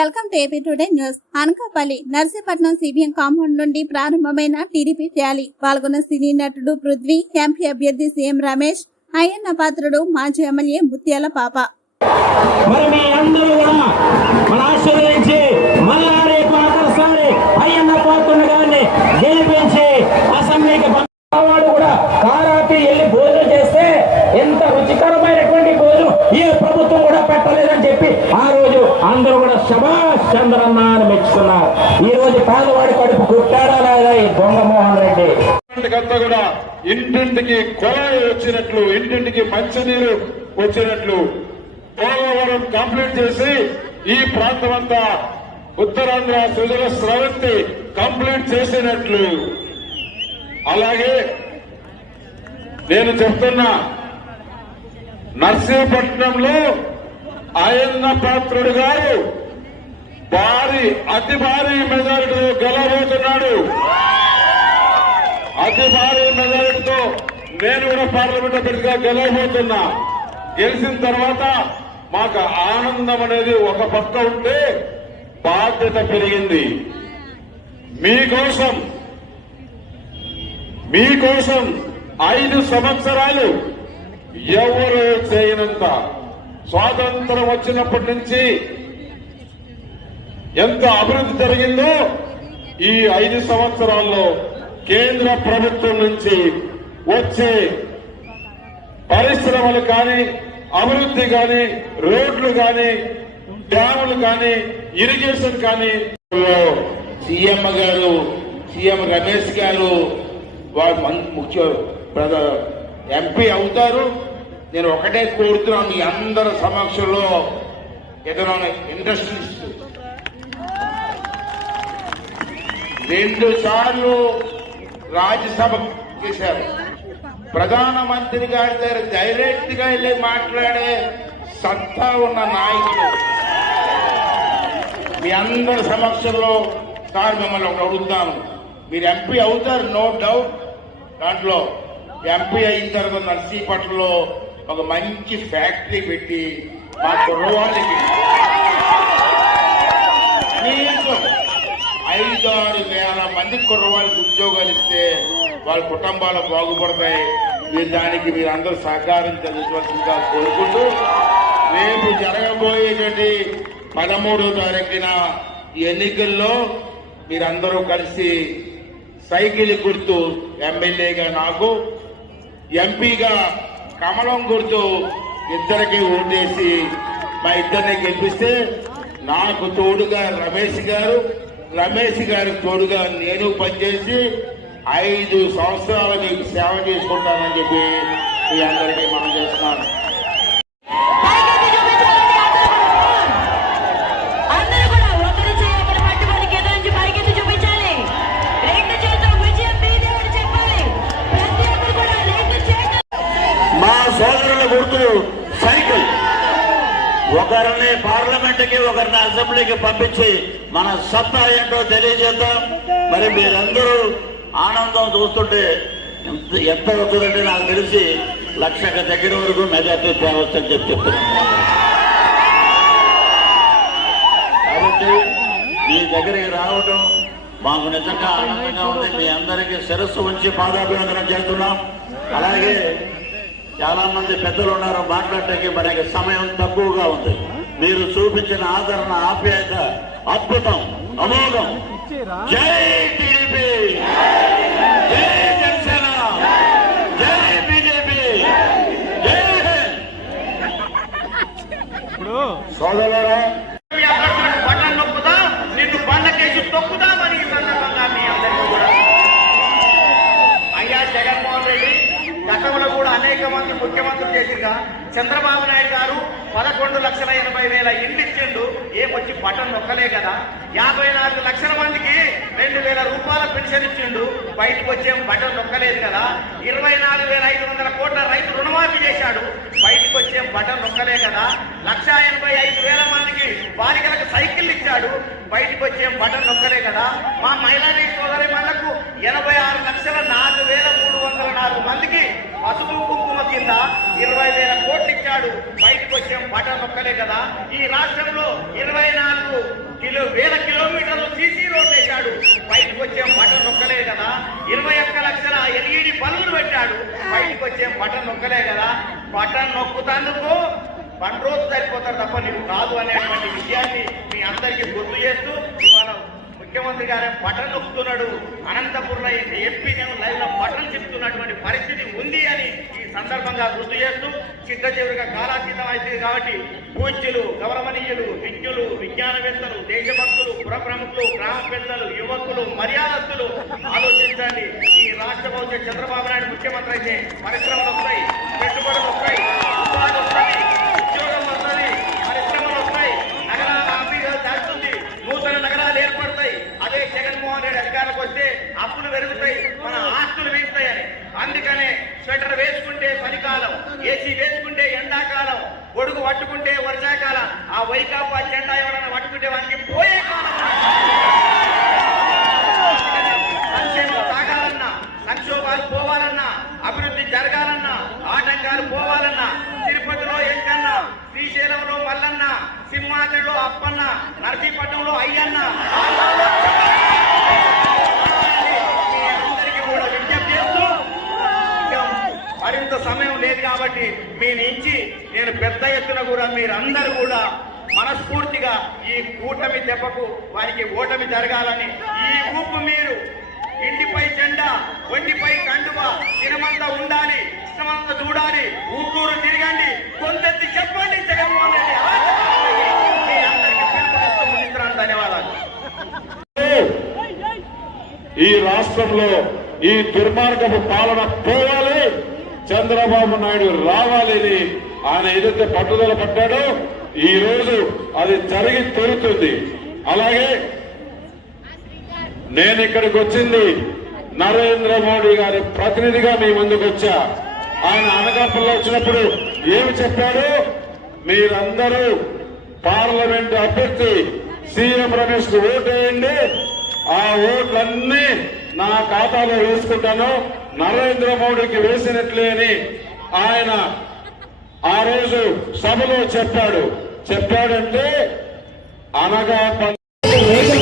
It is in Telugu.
Welcome to AP today news. Anakapalli Narsipatnam CBM compound నుండి ప్రారంభమైన టీడీపీ ర్యాలీ. పాల్గొన్న సినీ నటుడు పృథ్వీ ఎంపీ అభ్యర్థి సీఎం రమేష్ అయ్యన్న పాత్రుడు మాజీ ఎమ్మెల్యే ముత్యాల పాప. మరి మీ అందరూ కూడా మన ఆశీర్వదించి మళ్ళా రేపు అయ్యన్న పాత్రుడు గారిని గెలిపించి అసెంబ్లీకి పంపేవాడు కూడా కారాపి వెళ్ళి భోజనం చేస్తే ఎంత రుచికరమైనటువంటి భోజనం ఏ ప్రభుత్వం కూడా పెట్టలేదని చెప్పి ఆ రోజు అందరూ కూడా శభాష్ చంద్రన్న అని మెచ్చుకున్నారు ఈ రోజు పేదవాడి కడుపు కుట్టాడా లేదా ఈ దొంగ మోహన్ రెడ్డి ఇంటికంతా కూడా ఇంటింటికి కొలాయి వచ్చినట్లు ఇంటింటికి మంచినీరు వచ్చినట్లు పోలవరం కంప్లీట్ చేసి ఈ ప్రాంతం అంతా ఉత్తరాంధ్ర సుజల స్రవంతి కంప్లీట్ చేసినట్లు. అలాగే నేను చెప్తున్నా నర్సీపట్నంలో అయన్న పాత్రుడు గారు భారీ అతి భారీ మెజారిటీతో గెలవబోతున్నాడు. అతి భారీ మెజారిటీతో నేను కూడా పార్లమెంట్ అభ్యర్థిగా గెలవబోతున్నా. గెలిచిన తర్వాత మాకు ఆనందం అనేది ఒక పక్క ఉంటే బాధ్యత పెరిగింది. మీకోసం మీకోసం ఐదు సంవత్సరాలు ఎవరు చేయనంత స్వాతంత్రం వచ్చినప్పటి నుంచి ఎంత అభివృద్ధి జరిగిందో ఈ ఐదు సంవత్సరాల్లో కేంద్ర ప్రభుత్వం నుంచి వచ్చే పరిశ్రమలు కానీ అభివృద్ధి కానీ రోడ్లు కానీ డ్యాములు కానీ ఇరిగేషన్ కానీ సీఎం గారు సీఎం రమేష్ గారు వారు ముఖ్య ప్రధా ఎంపీ అవుతారు. నేను ఒకటే కోరుతున్నాను మీ అందరి సమక్షంలో ఏదైనా ఇండస్ట్రీస్. రెండు సార్లు రాజ్యసభ చేశారు. ప్రధానమంత్రి గారి దగ్గర డైరెక్ట్గా వెళ్ళి మాట్లాడే సత్తా ఉన్న నాయకులు మీ అందరి సమక్షంలో సార్ మిమ్మల్ని ఒకటి అడుగుతాను. మీరు ఎంపీ అవుతారు నో డౌట్. దాంట్లో ఎంపీ అయిన తర్వాత నర్సీపట్నలో ఒక మంచి ఫ్యాక్టరీ పెట్టి మా కుర్రవాళ్ళకి ఐదు ఆరు వేల మంది కుర్రవాళ్ళకి ఉద్యోగాలు ఇస్తే వాళ్ళ కుటుంబాలు బాగుపడతాయి. మీరు దానికి మీరు అందరూ సహకరించవలసిందిగా కోరుకుంటూ రేపు జరగబోయేటువంటి పదమూడో తారీఖున ఎన్నికల్లో మీరందరూ కలిసి సైకిల్ గుర్తు ఎమ్మెల్యేగా నాకు ఎంపీగా కమలం గుర్తు ఇద్దరికి ఓటేసి మా ఇద్దరిని గెలిపిస్తే నాకు తోడుగా రమేష్ గారు రమేష్ గారికి తోడుగా నేను పనిచేసి ఐదు సంవత్సరాలు మీకు సేవ చేసుకుంటానని చెప్పి మీ అందరికీ మనం చేస్తున్నాను అందరూ కూడా ఒకరి చేయబడి పట్టుబడి కింద నుంచి పైకెత్తి చూపించాలి రెండు చేతులు విజయం మీదే అని చెప్పాలి ప్రతి ఒక్కరు కూడా రెండు చేతులు మా సోదరుల గుర్తు సైకిల్ ఒకరిని పార్లమెంట్కి ఒకరిని అసెంబ్లీకి పంపించి మన సత్తా ఏంటో తెలియజేద్దాం. మరి మీరందరూ ఆనందం చూస్తుంటే ఎంత ఎంత అవుతుందంటే నాకు తెలిసి లక్షకు దగ్గర వరకు మెజార్టీ తేవచ్చని చెప్పి చెప్తున్నాను. కాబట్టి మీ దగ్గరికి రావటం మాకు నిజంగా ఆనందంగా ఉంది. మీ అందరికీ శిరస్సు ఉంచి పాదాభివందనం చేస్తున్నాం. అలాగే చాలా మంది పెద్దలు ఉన్నారు మాట్లాడటానికి మనకి సమయం తక్కువగా ఉంది. మీరు చూపించిన ఆదరణ ఆప్యాయత అద్భుతం అమోఘం. జై ముఖ్యమంత్రి చేసిందా? చంద్రబాబు నాయుడు గారు పదకొండు లక్షల ఎనభై వేల ఇండ్లు ఇచ్చిండు. ఏమొచ్చి బటన్ నొక్కలే కదా? యాభై నాలుగు లక్షల మందికి రెండు వేల రూపాయల పెన్షన్ ఇచ్చిండు. బయటకు వచ్చే బటన్ నొక్కలేదు కదా? ఇరవై నాలుగు వేల ఐదు వందల కోట్ల రైతు రుణమాఫీ చేశాడు. బయటకు వచ్చే బటన్ నొక్కలే కదా? లక్ష ఎనభై ఐదు వేల మందికి బాలికలకు సైకిల్ ఇచ్చాడు. బయటకు వచ్చే బటన్ నొక్కలే కదా? మా మహిళా సోదరి మనకు ఎనభై ఆరు లక్షల నాలుగు వేల మూడు వందల నాలుగు మందికి పసుపు కుంకుమ కింద ఇరవై వేల కోట్లు ఇచ్చాడు. బయటకు వచ్చాం బటన్ నొక్కలే కదా. ఈ రాష్ట్రంలో ఇరవై నాలుగు కిలో వేల కిలోమీటర్లు సీసీ రోడ్ వేశాడు. బయటకు వచ్చాం బటన్ నొక్కలే కదా. ఇరవై ఒక్క లక్షల ఎల్ఈడి బల్బులు పెట్టాడు. బయటకు వచ్చాం బటన్ నొక్కలే కదా. బటన్ నొక్కుతందుకు వన్ రోజు సరిపోతారు తప్ప నీకు కాదు అనేటువంటి విషయాన్ని మీ అందరికీ గుర్తు చేస్తూ ముఖ్యమంత్రి గారు బటన్ నొక్కుతున్నాడు. అనంతపురంలో ఎంపీ నేను లైవ్ బటన్ చెప్తున్నటువంటి పరిస్థితి ఉంది అని ఈ సందర్భంగా గుర్తు చేస్తూ చిత్త చివరిగా కాలాతీతం అవుతుంది కాబట్టి పూజ్యులు గౌరవనీయులు విజ్ఞులు విజ్ఞానవేత్తలు దేశభక్తులు పుర ప్రముఖులు గ్రామ పెద్దలు యువకులు మర్యాదస్తులు ఆలోచించండి. ఈ రాష్ట్ర భవిష్యత్ చంద్రబాబు నాయుడు ముఖ్యమంత్రి అయితే పరిశ్రమలు వస్తాయి పెట్టుబడులు వస్తాయి. జగన్మోహన్ రెడ్డి వస్తే అప్పులు పెరుగుతాయి మన ఆస్తులు పెరుగుతాయని. అందుకనే స్వెటర్ వేసుకుంటే చలికాలం ఏసీ వేసుకుంటే ఎండాకాలం గొడుగు పట్టుకుంటే వర్షాకాలం ఆ వైకాపా జెండా ఎవరైనా పట్టుకుంటే వానికి పోయే కాలం. కాబట్టి మీ నుంచి నేను పెద్ద ఎత్తున కూడా మీరందరూ కూడా మనస్ఫూర్తిగా ఈ కూటమి దెబ్బకు వారికి ఓటమి జరగాలని ఈ ఊపు మీరు ఇంటిపై జెండా ఒంటిపై కండువ తినమంతా ఉండాలి ఇష్టమంతా చూడాలి ఊరూరు తిరగండి కొంతెత్తి చెప్పండి జగన్మోహన్ రెడ్డి. ధన్యవాదాలు. ఈ రాష్ట్రంలో ఈ దుర్మార్గపు పాలన పోవాలి. చంద్రబాబు నాయుడు రావాలని ఆయన ఏదైతే పట్టుదల పడ్డాడో ఈ రోజు అది జరిగి తీరుతుంది. అలాగే నేను ఇక్కడికి వచ్చింది నరేంద్ర మోడీ గారి ప్రతినిధిగా మీ ముందుకు వచ్చా. ఆయన అనకాపల్లో వచ్చినప్పుడు ఏమి చెప్పాడు? మీరందరూ పార్లమెంట్ అభ్యర్థి సీఎం రమేష్కు ఓటేయండి. ఆ ఓట్లన్నీ నా ఖాతాలో వేసుకుంటాను. నరేంద్ర మోడీకి వేసినట్లే అని ఆయన ఆ రోజు సభలో చెప్పాడు. చెప్పాడంటే అనగా రేట్లు